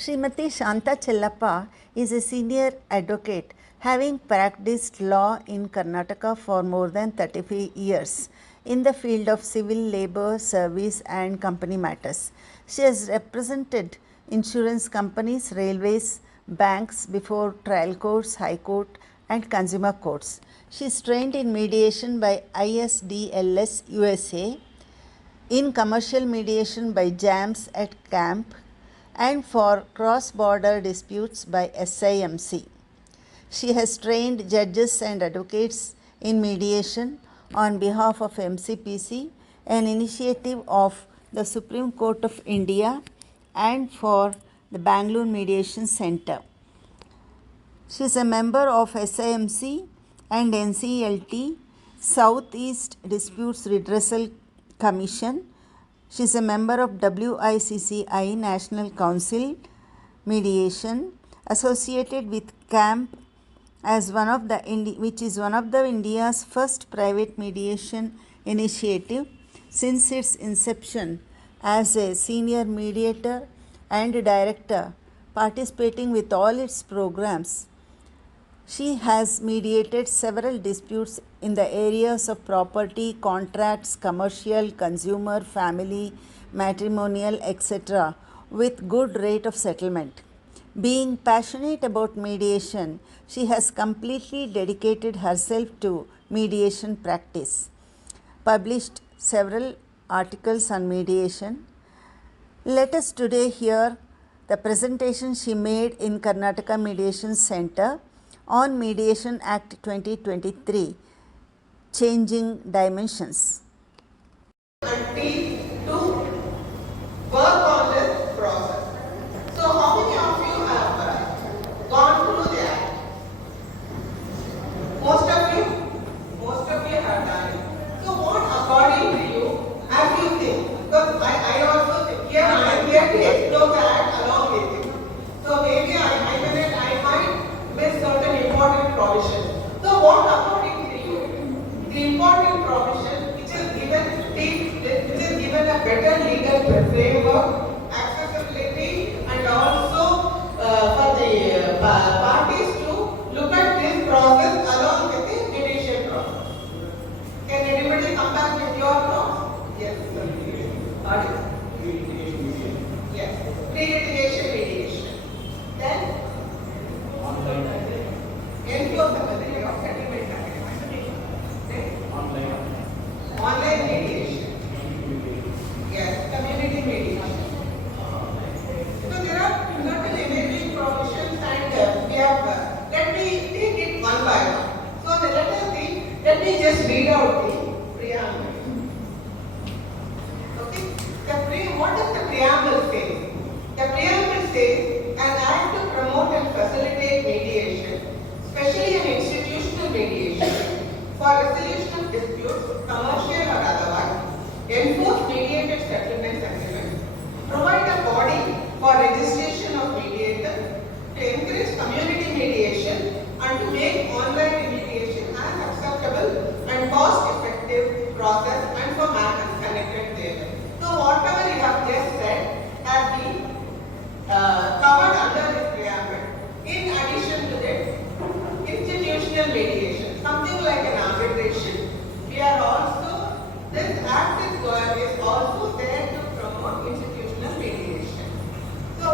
Srimati Shantha Chellappa is a senior advocate having practiced law in Karnataka for more than 35 years in the field of civil, labor, service and company matters. She has represented insurance companies, railways, banks before trial courts, high court and consumer courts. She is trained in mediation by ISDLS USA, in commercial mediation by JAMS at CAMP, and for cross-border disputes by SIMC. She has trained judges and advocates in mediation on behalf of MCPC, an initiative of the Supreme Court of India, and for the Bangalore Mediation Center. She is a member of SIMC and NCLT, Southeast Disputes Redressal Commission. She is a member of WICCI, National Council Mediation, associated with CAMP as which is one of the India's first private mediation initiative since its inception as a senior mediator and director, participating with all its programs. She has mediated several disputes in the areas of property, contracts, commercial, consumer, family, matrimonial, etc., with good rate of settlement. Being passionate about mediation, she has completely dedicated herself to mediation practice. Published several articles on mediation. Let us today hear the presentation she made in Karnataka Mediation Center on Mediation Act 2023, Changing Dimensions. To work on this process. So how many of you have gone through the act? Most of you have done it. So what according to you, as you think, because I also think, I am here to explore the act along with you. So maybe I might miss certain important provisions. So what according to you, the important provision which is given a better legal framework, accessibility and also for the parties to look at this process along with the judicial process. Can anybody come back with your thoughts? Yes. Pardon? Yes. Pre-litigation mediation. Then? Enforcement of settlement agreement. Online mediation. Yes. Community mediation. So there are certain enabling provisions and we have, let me take it one by one. So let me just read out the preamble. Okay. What does the preamble say? The preamble says, an act to promote and facilitate mediation, especially an institutional mediation, for resolution of disputes, commercial or otherwise, enforce mediated settlements agreements, provide a body for registration of mediator, to encourage community mediation, and to make online mediation as acceptable and cost-effective process and for matters connected there. So whatever you have just said has been covered under this preamble. In addition to this, institutional mediation, something like an arbitration, this act is also there to promote institutional mediation. So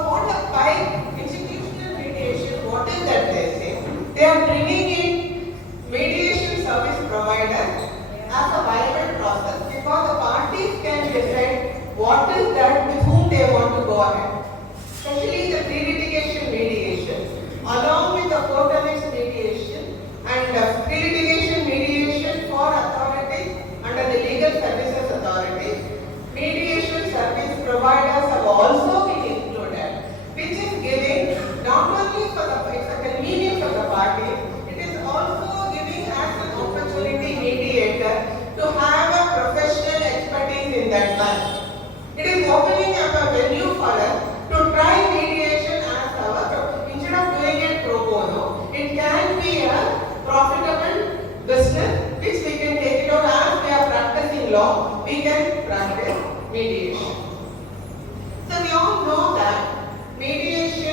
by institutional mediation, what is that they say? They are bringing in mediation service providers as a viable process because the parties can decide what is that with whom they want to go ahead. Especially the pre-litigation mediation, along with the post-annexed mediation and pre-litigation mediation for authorities under the Legal Services Authority. Mediation service providers have also been included, which is giving not only for the convenience of the parties, it is also giving as an opportunity mediator to have a professional expertise in that line. It is opening up a venue for us to try mediation as instead of doing it pro bono, it can be a profitable business which we can take it on as we are practicing law, we can practice mediation. So we all know that mediation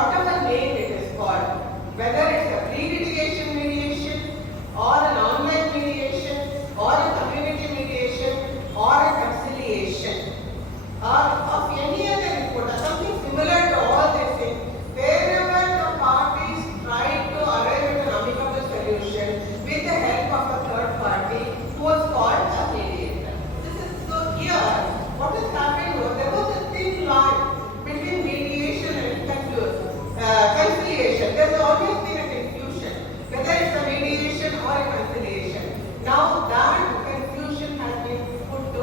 whatever name it is called, whether it's a pre-litigation mediation or an online mediation or a community mediation or a conciliation or of any other report or something similar to all these things, wherever the parties try to arrive at an amicable solution with the help of a third party who is called a mediator. This is so here, what has happened was there was a thin line between mediation and conciliation. There's always been a confusion whether it's a mediation or a conciliation. Now that confusion has been put to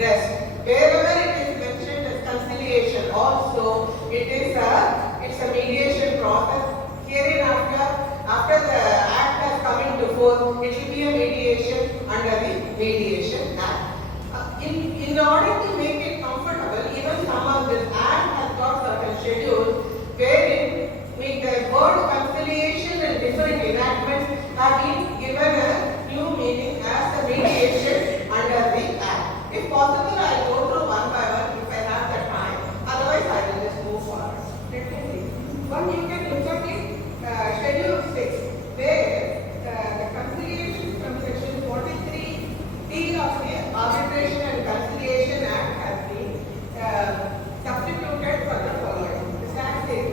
rest. Wherever it is mentioned as conciliation, also it's a mediation process. Hereinafter, after the act has come into force, it will be a mediation under the Mediation Act. In order to make it comfortable, even some of this act has got certain schedules wherein with the word conciliation and different enactments have been given a new meaning as the mediation under the act. If possible, I will go through one by one if I have the time. Otherwise, I will just move forward. One, you can look at it, Schedule 6, where the conciliation from Section 43D of the Arbitration and Conciliation Act has been substituted for the following. The Act says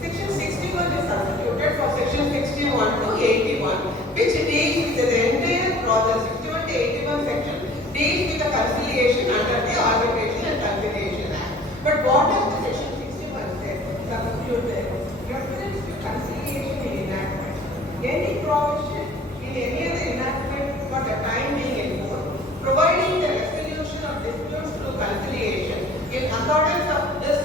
Section 61 is substituted for Section 61 to 81, which deals with the entire process. 61 to 81 section deals with the conciliation under the Arbitration and Conciliation Act. But what does the Section 61 say? Substitute reference to conciliation in enactment. Any provision in any other enactment for the time being in force, providing the resolution of disputes through conciliation in accordance of this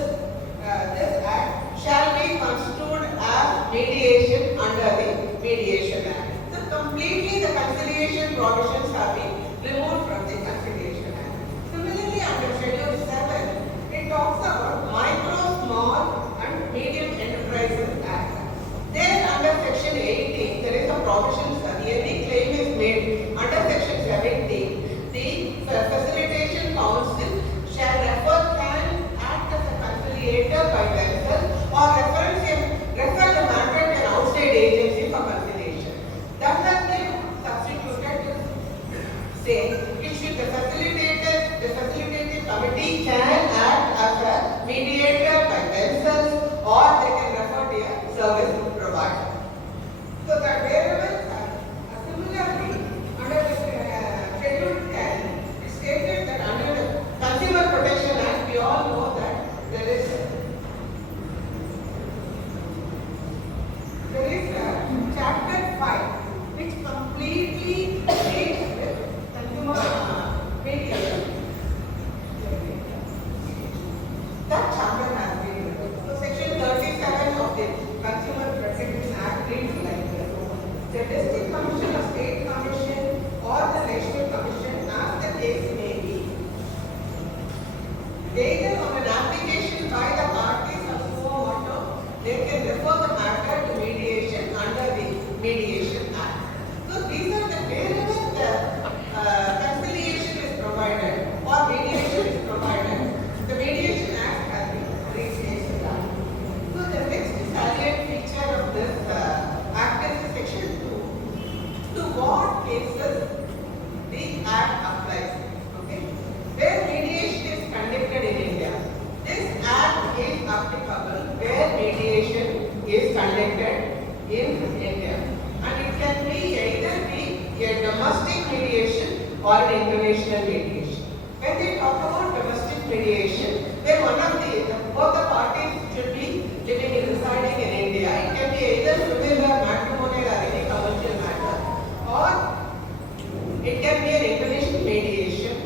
act shall be construed as mediation under the Mediation Act. So completely the conciliation provisions have been removed from the Conciliation Act. Similarly, under Schedule 7, it talks about micro, small and medium enterprises act. Then under Section 18, there is a provision that any claim is made under Section 17, the Facilitation Council shall can act as a conciliator by themselves or refer the matter to an outside agency for conciliation. That has been substituted to say it should the facilitative committee can act as a mediator by themselves or they can refer to a service provider. So that wherever similarly under the Schedule 10, it stated that under the Consumer Protection Act, we all know that there is Chapter 5, which completely deals with consumer mediation. That chapter has been written. So Section 37 of the Consumer Protection Act reads like this. The District Commission or State Commission or the National Commission, as the case may be, either on an application by the parties of suo motu, they can refer the matter to mediation under the Mediation Act. So these are the wherever the conciliation is provided or mediation is provided, the Mediation Act has been restated. So the next salient feature of this Act is Section 2. To what cases the Act applies? Okay, where mediation is conducted in India, this Act is applicable where mediation is conducted in India, and it can be either be a domestic mediation or an international mediation. When they talk about domestic mediation, then both the parties should be living and residing in India. It can be either civil or matrimonial or any commercial matter, or it can be an international mediation,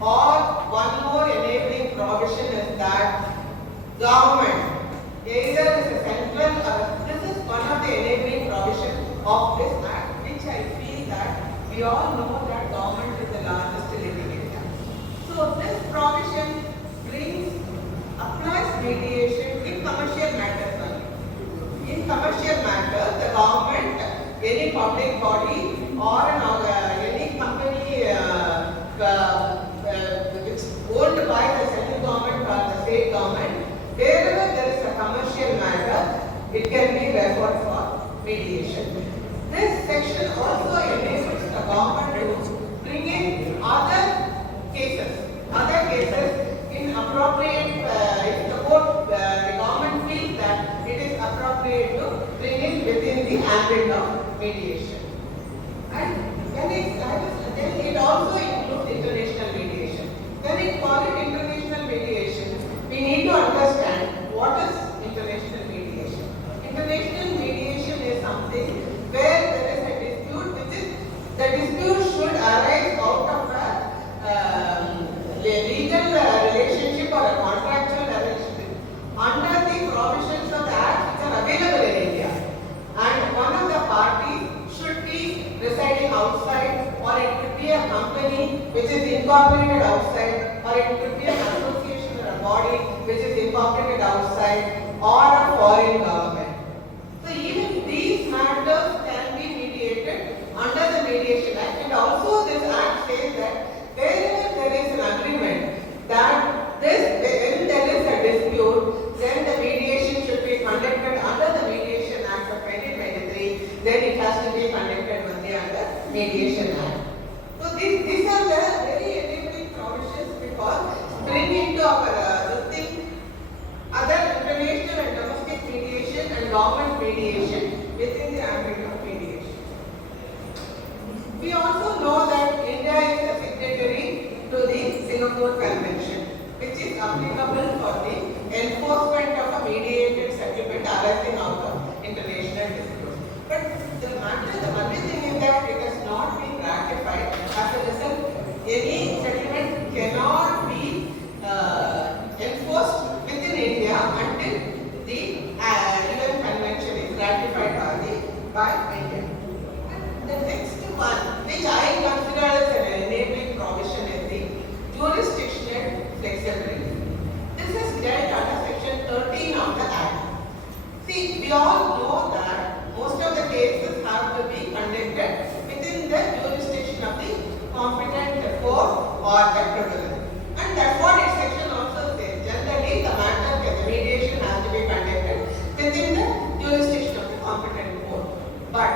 or one more enabling provision is that government, either is a central or this is one of the enabling provisions of this Act, which I feel that we all know that government is the largest litigator. So this provision applies mediation in commercial matters only. In commercial matters, the government, any public body or any company which is owned by the central government or the state government, wherever there is a commercial matter, mediation. This section also enables the government to bring in other cases in appropriate, if the court, the government feels that it is appropriate to bring in within the ambit of mediation. And then it also includes international mediation. When we call it international mediation, we need to understand what is international mediation. International mediation is something where there is a dispute, which is the dispute should arise out of a legal relationship or a contractual relationship under the provisions of the Act which are available in India. And one of the parties should be residing outside, or it could be a company which is incorporated outside, or it could be an association or a body which is incorporated outside, or a foreign government. So even these matters can be mediated under the Mediation Act, and also this Act says that wherever there is an agreement that when there is a dispute, then the mediation should be conducted under the Mediation Act of 2023, then it has to be conducted only under Mediation Act. So these are the very enabling provisions because bring into our other international and domestic mediation and government mediation within the ambit of mediation. We also know that India is a signatory to the Singapore Convention, which is applicable for the enforcement of a mediated settlement arising out of international disputes. But the only thing is that it has not been ratified. As a result, any settlement cannot be enforced within India until the UN Convention is ratified by India. And the next one, which I consider as an enabling provision, is the jurisdictional flexibility. This is dealt under section 13 of the Act. See, we all know that most of the cases have to be conducted within the jurisdiction of the competent court or the tribunal. And that's what its section also says. Generally, the mediation has to be conducted within the jurisdiction of the competent court. But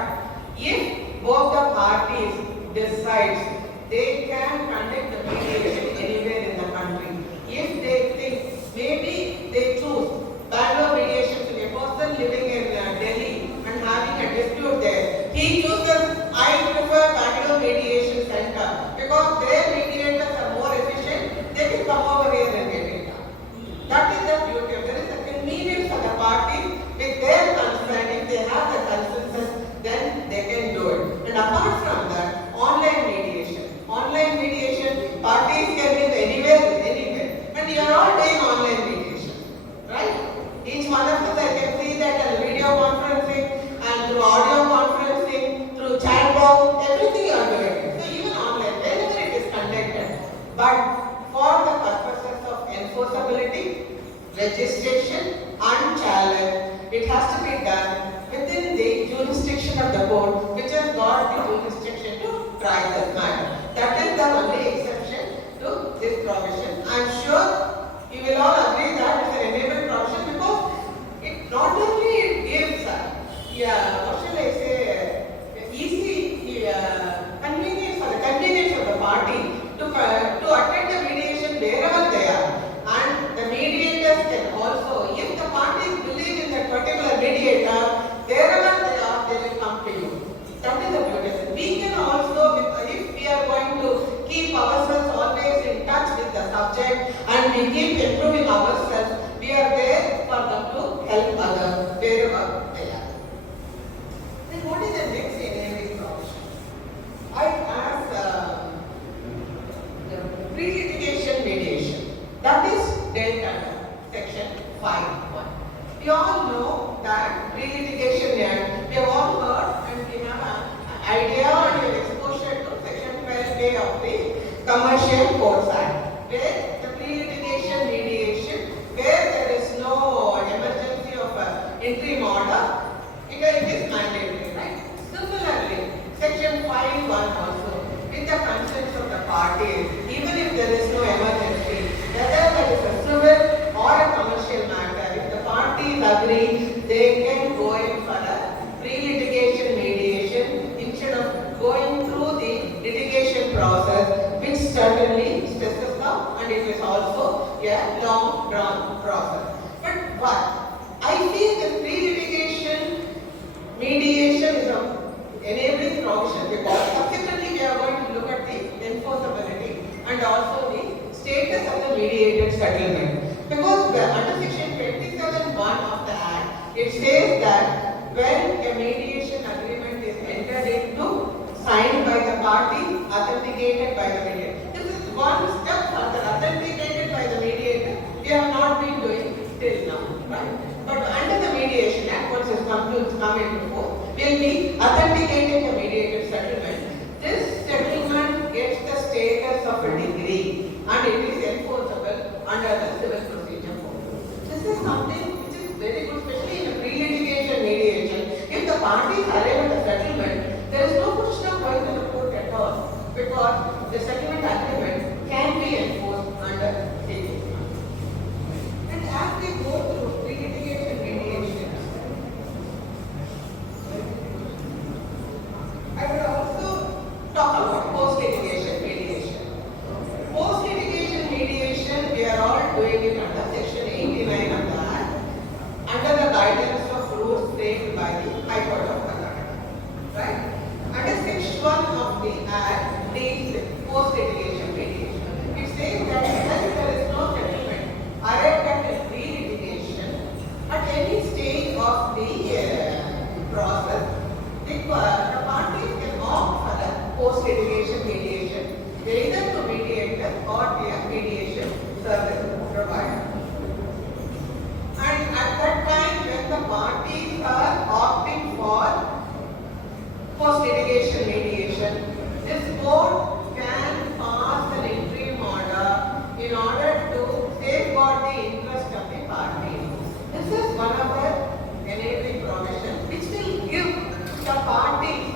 if both the parties decides they can conduct the mediation anywhere in the country, if they think, maybe they choose Bangalore mediation to a person living in Delhi and having a dispute there, he chooses, I prefer Bangalore mediation center because their mediators are more efficient, they can come over here and get it done. That is the beauty of it. There is a convenience for the parties with their concern. If they have the consensus, then they can do it. And apart from that, online mediation. Online mediation, parties can live anywhere. And you are all doing online mediation, right? Each one of us, I can see that on video conferencing and through audio conferencing, through chat box, everything you are doing. So even online, wherever it is conducted. But for the purposes of enforceability, registration and challenge, it has to be done within the jurisdiction of the court, which has got the jurisdiction to try this matter. That is the only exception to this provision. I am sure you will all agree that it is an enabled provision because it not only it gives, what shall I say, easy convenience for the convenience of the party to attend the mediation wherever they are. And the mediators can also, if the parties believe in that particular mediator, wherever they are, they will come to you. That is the beauty. We can also, if we are going to keep ourselves always in touch with the subject and we keep improving ourselves, we are there for them to help others wherever they are. Then what is the next enabling provision? I ask the pre-litigation mediation. That is dealt under section 5.1. We all know that pre-litigation, we have all heard and we have an idea and we have exposure to section 12A of the Commercial Courts Act, where the pre-litigation mediation, where there is no emergency of interim order, it is mandatory, right? Similarly, section 5.1 also, with the consent of the parties, even if there is no emergency, whether there is a civil or a commercial matter, if the parties agree, they can go in for a pre-litigation It says that when a mediation agreement is entered into, signed by the party, authenticated by the mediator. This is one step further, authenticated by the mediator. We have not been doing till now, right? But under the Mediation Act, once it comes into force, will be authenticating the mediated settlement. This settlement gets the status of a degree and it is enforceable under the Civil Procedure Code. This is something which is very good, especially in a pre-litigation mediation. If the parties arrive at a settlement, there is no question of going to the court at all because the settlement agreement can be enforced under the case. And as we go through pre-litigation mediation, I would also talk about post-litigation mediation. Post-litigation mediation, we are all doing it under Section 89 of the Act, under the guidance of rules framed by the High Court of Karnataka. Right? Under Section 1 of the Act deals with post-litigation mediation. It says that when there is no settlement arrived at a pre-litigation, at any stage of the process, the parties can opt for a post-litigation mediation, either to mediator or a mediation service provider. And at that time, when the parties are opting for post-litigation mediation, this court can pass an interim order in order to safeguard the interest of the parties. This is one of the enabling provisions which will give the parties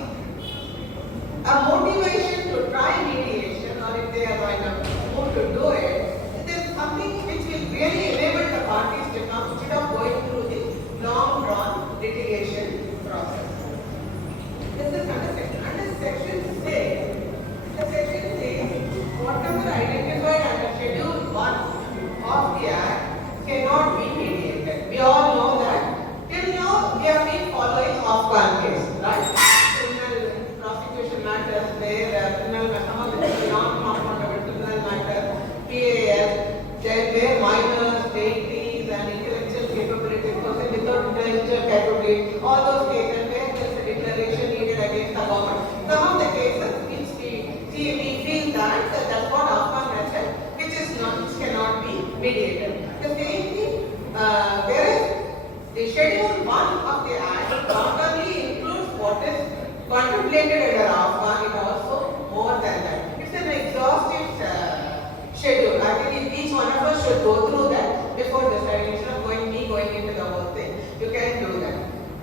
a motivation to try mediation, or if they are going to move to do it, there is something which will really enable the parties to come instead of going through the long-drawn litigation process. This is under Section 6. The Section says whatever identified under Schedule 1 of the Act cannot be mediated. We all know that. Till now, we have been following Afghan case, right? Criminal prosecution matters there, some of the non-confrontable criminal matters, PAS, where minors, deities, and intellectual capability, person without intellectual capability, all those cases where there is a declaration needed against the government. Some of the cases which we feel that that's what Afghan has said, which cannot be mediated. The same thing, whereas the Schedule 1 of the Act not only includes what is contemplated under Afghan, it also more than that. It's an exhaustive schedule. I believe each one of us should go through that before deciding. Instead of going into the whole thing, you can do that.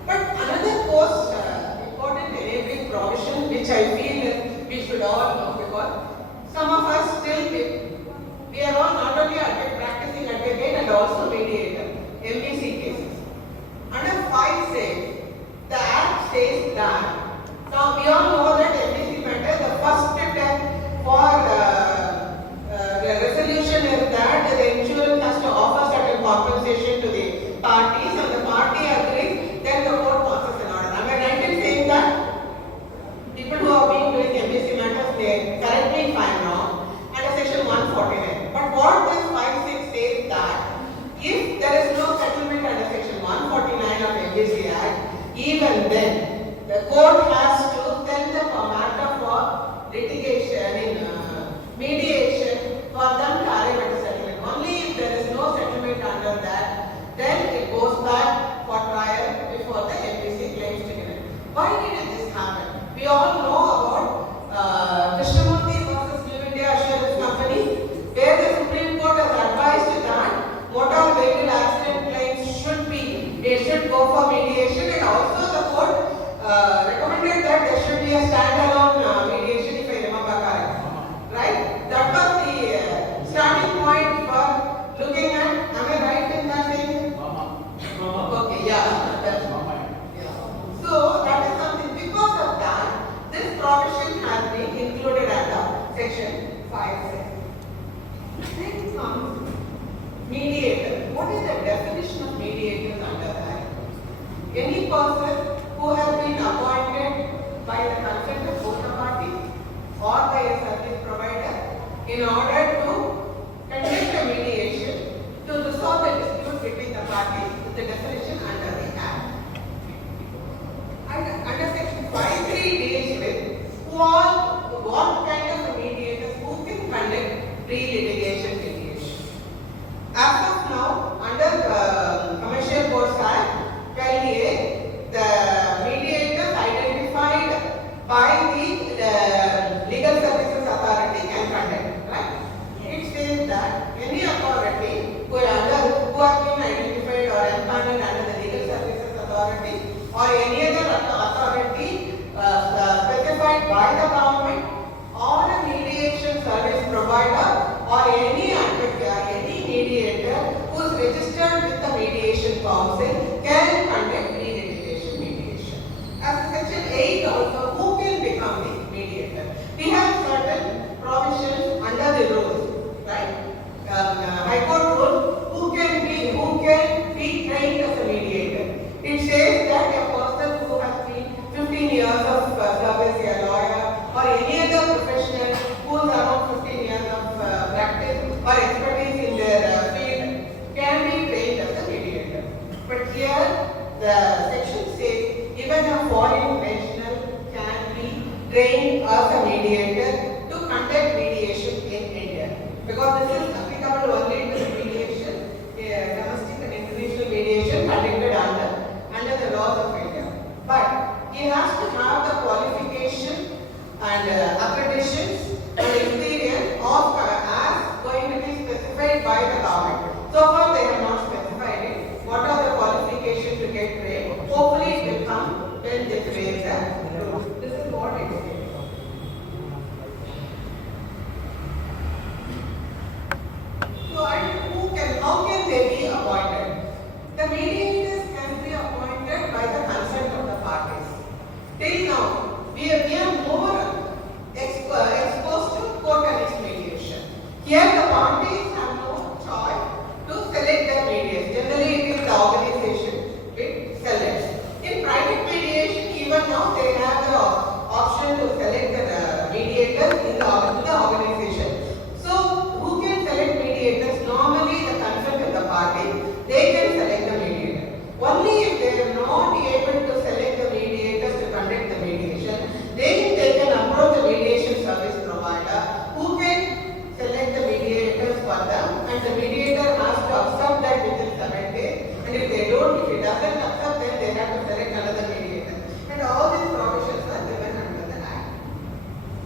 But another most important enabling provision, which I feel we should all know, because some of us still we are all not only practicing advocate and also mediator, MBC cases. Under 5 says, the Act says that, now we all know that MBC matter, the first step for the resolution is that the insurance has to offer certain compensation to the parties, and the party agrees, then the court passes an order. Am I right in saying that? People who have been doing MBC matters, they correct me if I am wrong, under Section 149. But what this 5.6 says that, if there is no settlement under Section 149 of MBC Act, even then, the court has to send the matter for litigation in mediation for them to arrive at a settlement. Only if there is no settlement under that, then it goes back for trial before the MBC claims tribunal. Why did this happen? We all know about Krishnamurthy versus New India Assurance Company, where the Supreme Court has advised that motor vehicle accident claims should go for mediation, and also the court recommended that there should be a standalone mediation, if I remember correct. Right? That was the starting point for looking at, am I right in that thing? Okay, yeah. That's yeah. So that is something, because of that, this provision has been included under Section 5. Then comes mediator. What is the definition of mediators under that? Any person who has been appointed by the consent of both the parties or by a service provider in order to conduct a mediation to resolve the dispute between the parties, with the definition under the Act. authority or any other authority specified by the government, or a mediation service provider, or any mediator who is registered with the mediation council can conduct pre-litigation mediation. As section 8 also, who can become the mediator? We have certain provisions under the rules, right? High Court rule, who can be trained as a mediator. It says that a person who has been 15 years of service, a lawyer, or any other professional who is around 15 years of practice or expertise in their field can be trained as a mediator. But here the section says even a foreign national can be trained as a mediator to conduct mediation in India. Because this is applicable only to mediation, domestic and international mediation conducted under the laws of India. But he has to have the qualification and accreditations and experience of as going to be specified by the government. So far they have not specified it. What are the qualifications to get trained? Hopefully it will come when they train the rules. This is what it is. So how can they be appointed? The mediators can be appointed by the consent of the parties. Till now, we are more exposed to court and its mediation. Here the parties have no choice to select their mediators. Generally it is the organization which selects. In private mediation, even now they have the option to select the mediators in the organization. So who can select mediators? Normally the consent of the party, they can select the mediator. Only if they are not able to select the mediators to conduct the mediation, then they can approach the mediation service provider who can select the mediators for them, and the mediator has to accept that within 7 days, and if they don't, if he doesn't accept, then they have to select another mediator. And all these provisions are given under the Act.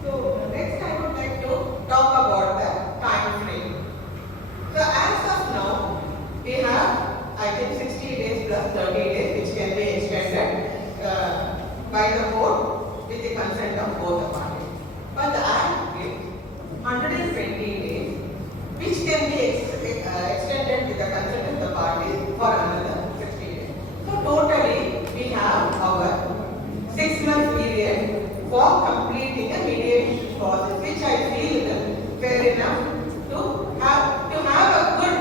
So next I would like to talk about the time frame. So as of now, we have I think 60 days plus 30 days which can be extended by the court with the consent of both the parties. But the Act gives 120 days which can be extended with the consent of the parties for another 60 days. So totally we have our 6-month period for completing a mediation process, which I feel is fair enough to have a good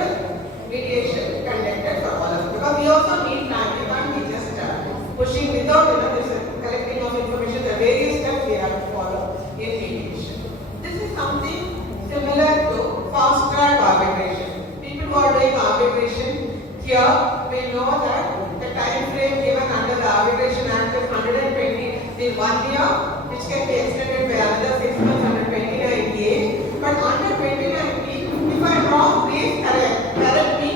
mediation conducted for all of us. Because we also need time. We can't be just pushing without this collecting of information, the various steps we have to follow in mediation. This is something similar to fast track arbitration. People who are doing arbitration here will know that the time frame given under the Arbitration Act is 120 in 1 year, which can be extended by another 6 months under 29 days. But under 29 days, if I am wrong, please correct me,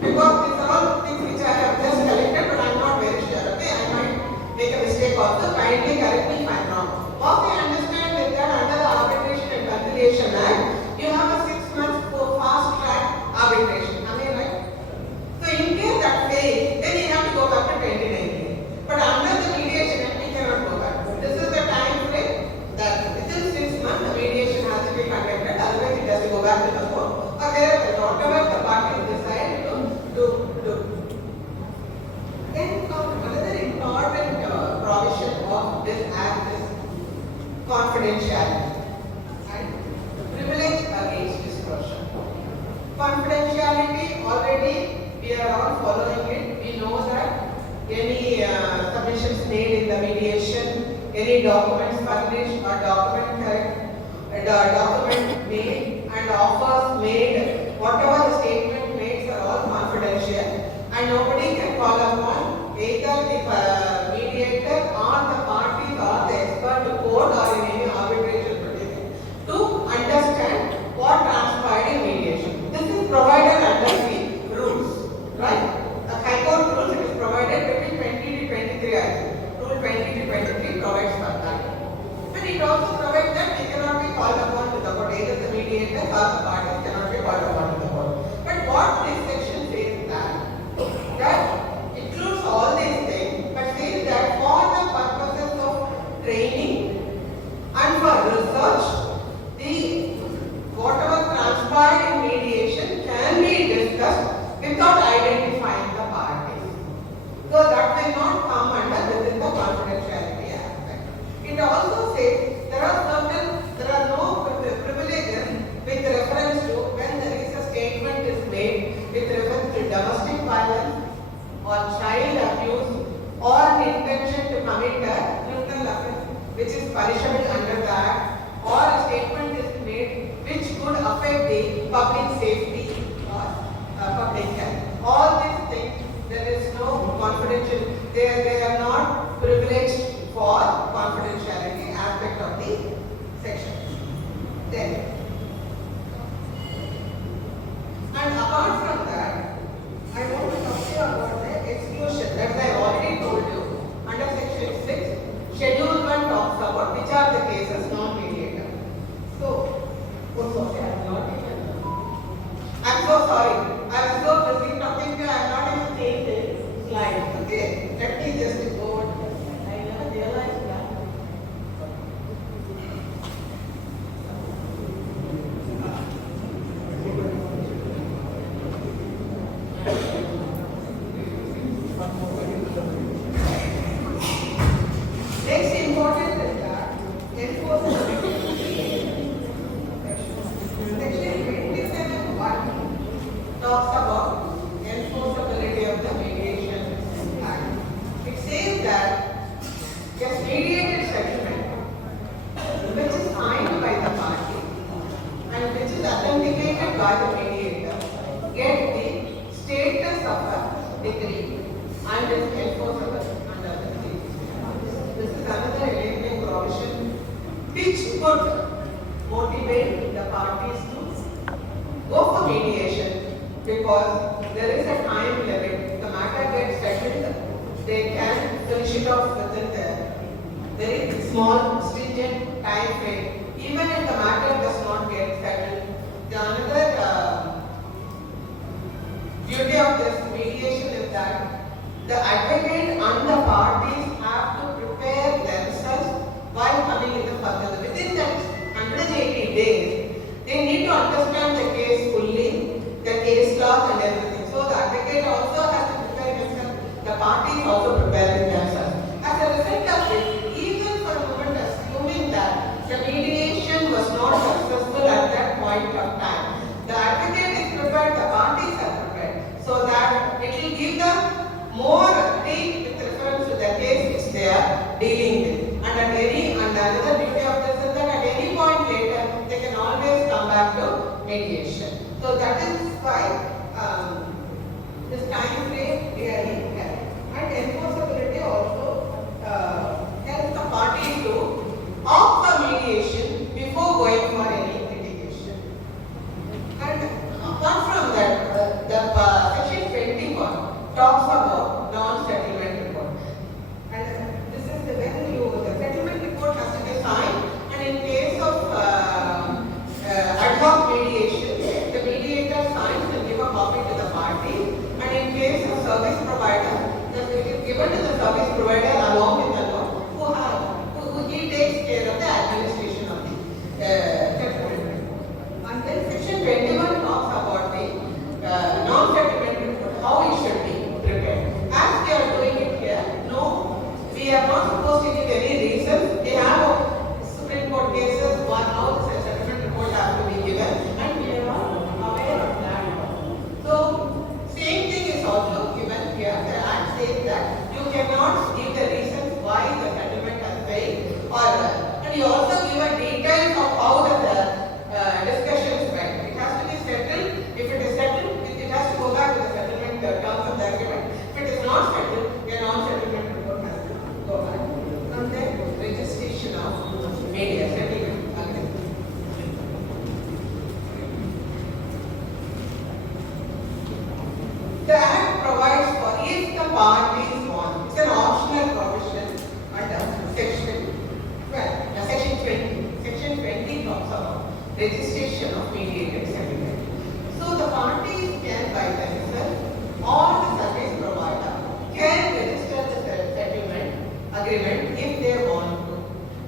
because these are all things which I have just collected, but I am not very sure. Okay, I might make a mistake also. Kindly correct me if I am wrong. What I understand is that under the Arbitration and Conciliation Act, you have a 6 months for fast track arbitration. Am I right? So in case that fails, then you have to go back to 29 days. But under the Mediation Act, we cannot go back. This is the time frame that within 6 months the mediation has to be conducted. Otherwise, it has to go back to the court, or whatever the parties decide to do. Then another important provision of this Act is confidentiality and privilege against disclosure. Confidentiality, already we are all following it. We know that any submissions made in the mediation, any documents furnished or document made and offers made, whatever the statement makes are all confidential, and nobody can call upon either the mediator or the parties or the expert to court or in any arbitration proceeding to understand what transpired in mediation. This is provided under the rules, right? The High Court rules, it is provided between 20 to 23 items. Rule 20 to 23 provides for that. And it also provides that we cannot be called upon to the court, either the mediator or the parties cannot be called upon to the court. But what this section says is that includes all punishable under the Act, or a statement is made which could affect the public safety or public health. All these things, there is no confidential, they are not privileged for confidentiality aspect of the section. Then, and apart from that, I want to talk to you about the exclusion that I already told you. Under section 6, schedule 1 talks about which are the cases non-mediator. So, I'm so sorry. I'm so busy talking to you. I'm not even saying the slide. Okay, let me just go over to that. I never realized that. Next important is that enforceability. Section 27(1) talks about enforceability of the Mediation Act. It says that a mediated settlement which is signed by the party and which is authenticated by the mediator get the status of a decree and is enforceable under the Mediation. This is another enabling provision which could motivate the parties to go for mediation, because there is a time limit. The matter gets settled, they can finish it off within the very small stringent time frame. Even if the matter does not get settled, the another duty of this mediation is that the advocate and the parties have to prepare themselves while coming in the further. Within that 180 days, they need to understand the case fully, the case law and everything. So the advocate also has to prepare himself, the parties also preparing themselves. As a result of it, even for a moment assuming that the mediation was not successful at that point of time, the advocate is prepared, the parties are prepared, so that it will give them more deep with reference to the case which they are dealing with. And another duty of this is that at any point later, they can always come back to mediation. So that is why this time frame really helps. And enforceability also helps the party to opt for mediation before going for any litigation. And apart from that, the section 21 talks about non-settlement report. And this is the settlement report has to be signed, and in case of ad hoc mediation, the mediator signs and give a copy to the party, and in case of service provider, it is given to the service provider along with the law, who he takes care of the administration of the settlement report. And then section 21 talks about the non-settlement report, how it should be prepared. As we are doing it here, no, we are not supposed to give any reason. We have Supreme Court cases on how the settlement report has to be given, and we are not aware of that. So, same thing is also given here. The Act says that you cannot give the reasons why the settlement has failed, and you also give a detail of how the discussions went. It has to be settled. If it is settled, it has to go back to the settlement terms of the agreement. If it is not settled, a non-settlement report has to go back. And then registration of media settlement agreement. The Act provides for if the parties want. It's an optional provision under section 12, section 20. Section 20 talks about registration of mediated settlement. So the parties can by themselves or the service provider can register the settlement agreement if they want to.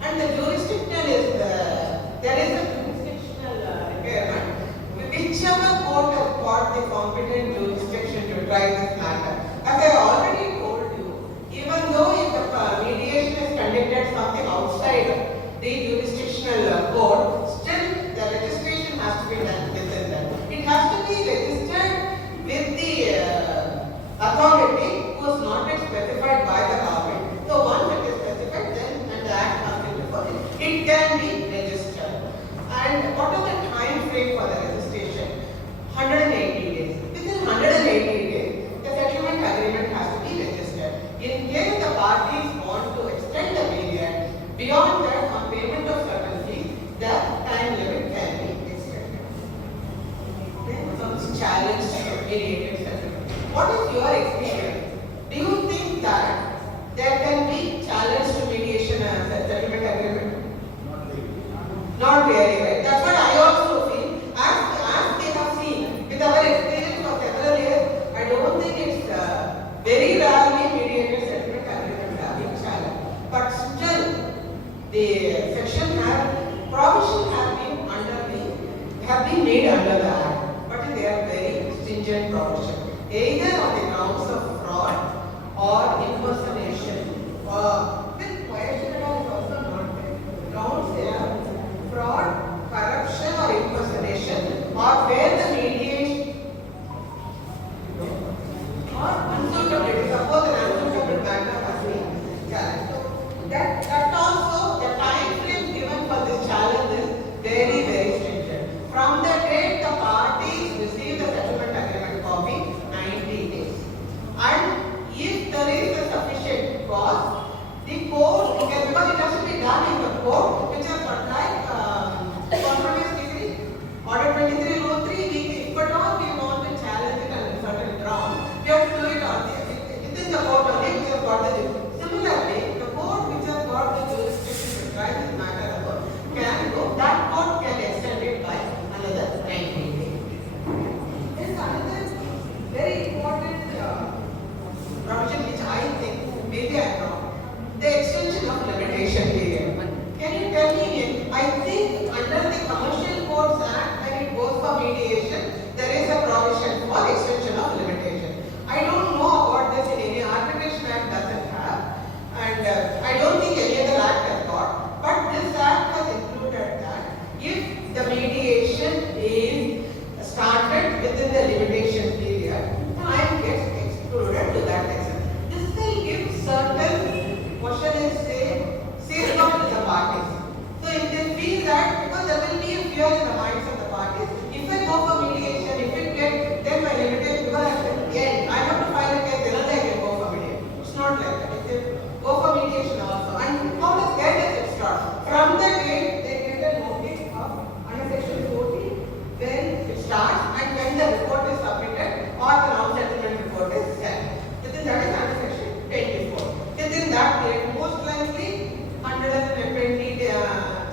And the jurisdiction is there is a jurisdictional requirement. Whichever court has got the competent jurisdiction to try this matter. As I already told you, even though if the mediation is conducted something outside the jurisdictional court, still the registration has to be done within that. It has to be registered with the authority who is not yet specified by the government. So once it is specified, then and the Act comes into force. parties want to extend the period, beyond that, on payment of certain fees, the time limit can be extended. Then comes challenge to mediated settlement. What is your experience? Do you think that there can be challenge to mediation and settlement agreement? Not really, right? That's what I also feel. As they have seen, with our experience for several years, I don't think it's very rarely mediated settlement agreements are being challenged. But still, the section provision have been made under the Act, but they are very stringent provision, either on the grounds of fraud or impersonation. With questionable is also not there. Grounds they are fraud, corruption or impersonation, or where the mediation or unsuitability. Suppose an unsuitable matter has been challenged. So that also the time frame given for this challenge is very, very stringent. From the date the parties receive the settlement agreement copy, 90 days. And if there is a sufficient cause, the court, because it has to be done in the court, which are like compromise degree, order 23 rule 3, if at all we want to challenge it on a certain ground, we have to do it within the court only, which has got the similarly, the court which has got the jurisdiction to try this matter about can go, that court can extend it by another 90 days. There is another very important provision which I think, maybe I am wrong, the extension of limitation period. Can you tell me, I think under the Commercial Codes Act, when it goes for mediation, there is a provision for extension of limitation. I don't know about this in any arbitration act doesn't have, and I don't think any other act has got, but this act has included that if the mediation is started within the limitation period, time gets excluded to that extent. This will give certain, what shall I say, safeguard to the parties. So if they feel that, because there will be a fear in the minds of the parties, if I go for mediation, if it gets, then my limitation, because at the end, I have to file a case, then I can go for mediation. It's not like that. If they go for mediation also, and how does it start? From the date they get a notice of under section 40, when it starts and when the report is submitted or the non-settlement report is sent. Within that is under section 24. Within that period, most likely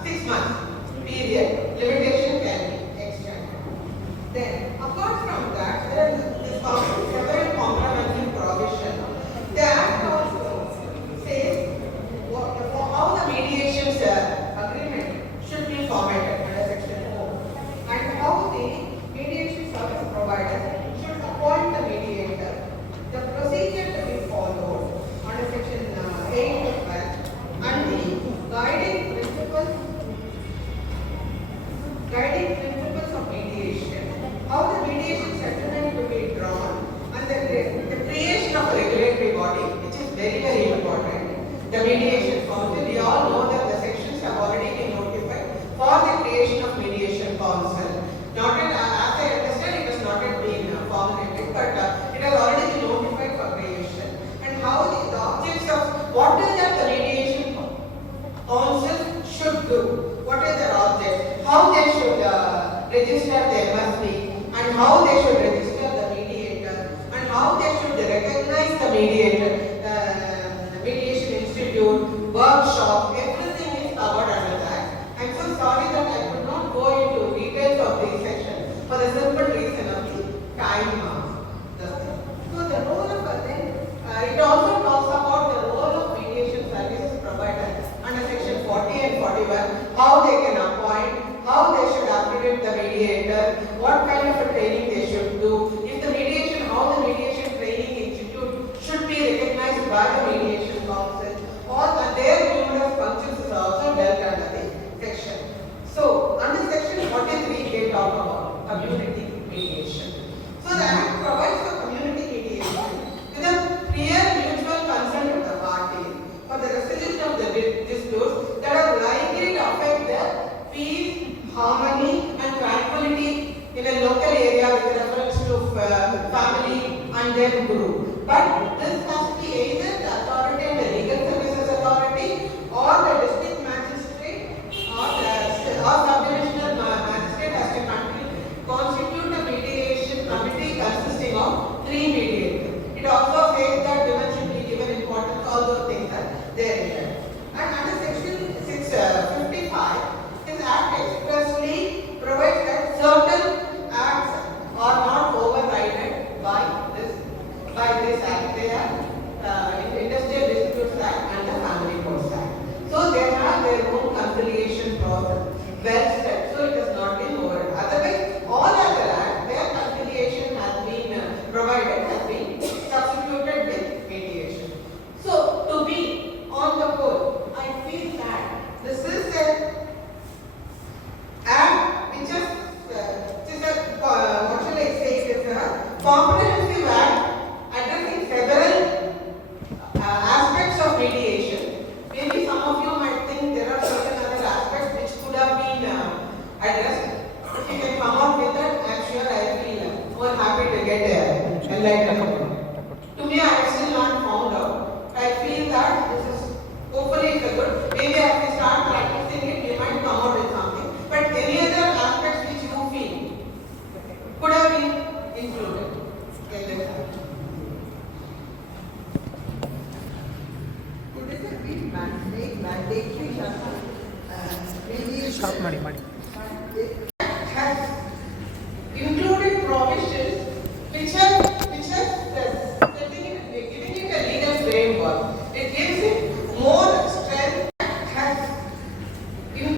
6 months period, limitation can be extended. Then, apart from that, there is several comprehensive provision. The Act also says how the mediation agreement should be formatted under section 4, and how the mediation service provider should appoint the mediator, the procedure to be followed under section 8 of that, and the guiding principles of mediation, how the mediation settlement to be drawn, and the creation of a regulatory body, which is very, very important. The mediation council, we all know that the sections have already been notified for the creation of mediation council. Not yet, as I understand, it has not yet been formulated, but it has already been notified for creation. And how the objects of what is that the mediation council should do? What is their object? How they should register the MSP, and how they should register the mediator, and how they should recognize the mediator, mediation institute, workshop, everything is covered under that. I'm so sorry that I could not go into details of these sections for the simple reason of the time. So the role of it also talks about the role of mediation services provider under section 40 and 41, how they can appoint, how they should accredit the mediator, what kind of a training they should do, this has been made mandatory, Shantha. Stop ಮಾಡಿ Has included provisions which are giving it a legal framework.